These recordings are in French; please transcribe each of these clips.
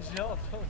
J'ai entendu.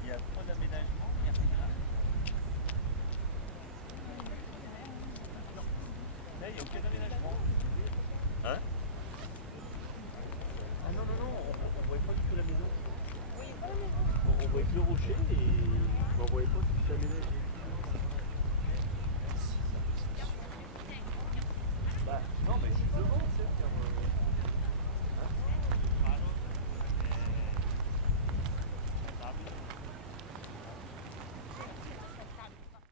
Il y a trop d'aménagements. Là, il n'y a aucun aménagement. Hein? Ah non, on voyait pas du tout la maison. On voyait que le rocher et on voyait pas tout l'aménagement.